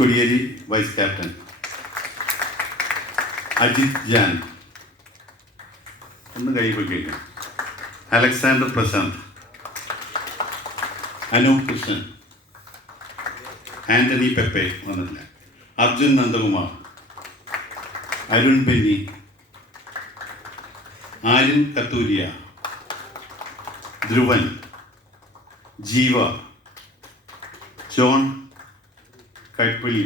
Kodiyeri vice captain. Ajith Jan. ഒന്ന് കൈ പൊയ്ക്കേക്കും അലക്സാണ്ടർ പ്രശാന്ത്. അനൂപ് കൃഷ്ണൻ. ആന്റണി പെപ്പെ വന്നിട്ടില്ല. അർജുൻ നന്ദകുമാർ. അരുൺ ബെന്നി. ആര്യൻ കത്തൂരിയ. ധ്രുവൻ. ജീവ. ജോൺ കൈപ്പള്ളി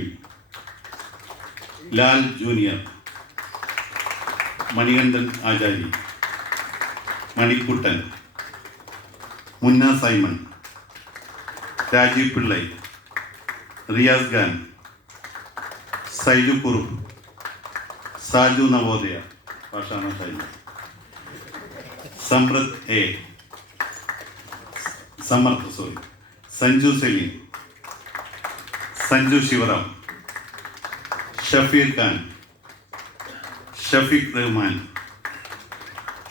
ലാൽ ജൂനിയർ മണികണ്ഠൻ ആചാരി മണിക്കുട്ടൻ മുന്ന സൈമൺ രാജീവ് പിള്ളൈ റിയാസ് ഖാൻ സൈജു കുറുപ്പ് സാജു നവോദയ ഭാഷാണ് Saiju Samrudh A Samartha sorry Sanju Salim Sanju Sivaram Shafeer Khan. Shafeeq Rahman.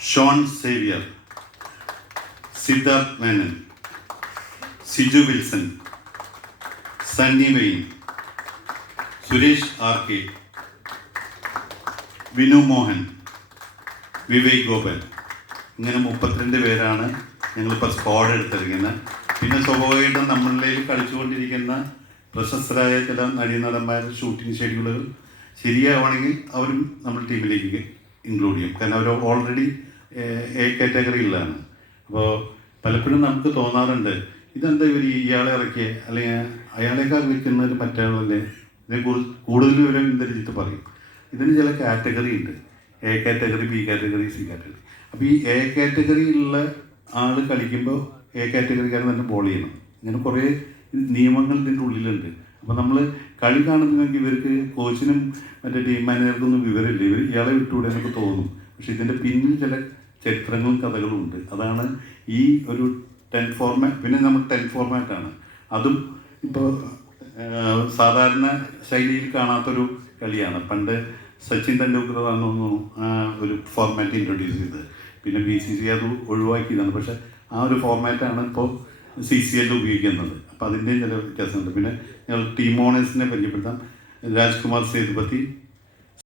Shone Xavier. Siddharth Menon. Siju Wilson. Sunny Wayne. Suresh R K. Vinu Mohan. Vivek Gopan. ഇങ്ങനെ മുപ്പത്തിരണ്ട് പേരാണ് ഞങ്ങളിപ്പോൾ squad എടുത്തിരിക്കുന്നത്. പിന്നെ സ്വാഭാവികമായിട്ടും നമ്മളിലേക്ക് കളിച്ചുകൊണ്ടിരിക്കുന്ന പ്രശസ്തരായ ചില നടീനടന്മാരുടെ ഷൂട്ടിംഗ് ഷെഡ്യൂളുകൾ ശരിയാവുകയാണെങ്കിൽ അവരും നമ്മുടെ ടീമിലേക്ക് ഇൻക്ലൂഡ് ചെയ്യും. കാരണം അവർ ഓൾറെഡി എ കാറ്റഗറിയിലാണ് അപ്പോൾ പലപ്പോഴും നമുക്ക് തോന്നാറുണ്ട് ഇതെന്താ ഇവർ ഇയാളെ ഇറക്കിയ? അല്ലെങ്കിൽ അയാളെക്കാൾ വിൽക്കുന്നത് മറ്റേ ഇതിനെ കൂടുതൽ വിവരം ഇന്ദ്രജിത്ത് പറയും. ഇതിന് ചില കാറ്റഗറി ഉണ്ട്. A category B category C category അപ്പോൾ ഈ എ കാറ്റഗറിയിലുള്ള ആൾ കളിക്കുമ്പോൾ എ കാറ്റഗറിക്കാരൻ തന്നെ ബോൾ ചെയ്യണം. ഇങ്ങനെ കുറേ നിയമങ്ങൾ ഇതിന്റെ ഉള്ളിലുണ്ട്. അപ്പോൾ നമ്മൾ കളി കാണുന്നെങ്കിൽ ഇവർക്ക് കോച്ചിനും മറ്റേ ടീം മാനേജർക്കൊന്നും വിവരമില്ല. ഇവർ ഇയാളെ വിട്ടുകൂടെ എന്നൊക്കെ തോന്നും. പക്ഷേ ഇതിന്റെ പിന്നിൽ ചില ചരിത്രങ്ങളും കഥകളും ഉണ്ട്. അതാണ് ഈ ഒരു ടെൻ ഫോർമാറ്റ് പിന്നെ നമ്മൾ ടെൻ ഫോർമാറ്റാണ് അതും ഇപ്പോൾ സാധാരണ ശൈലിയിൽ കാണാത്തൊരു കളിയാണ്. പണ്ട് സച്ചിൻ തെണ്ടുൽക്കർ തോന്നുന്നു ആ ഒരു ഫോർമാറ്റ് ഇൻട്രൊഡ്യൂസ് ചെയ്തത്. പിന്നെ ബി സി സി അത് ഒഴിവാക്കിയതാണ്. പക്ഷേ ആ ഒരു ഫോർമാറ്റാണ് ഇപ്പോൾ സി സി എൽ ഉപയോഗിക്കുന്നത്. അപ്പോൾ അതിന്റെയും ചില വ്യത്യാസമുണ്ട് പിന്നെ ഞങ്ങൾ ടീമോണേഴ്സിനെ പരിചയപ്പെടുത്താം. രാജ്കുമാർ സേതുപതി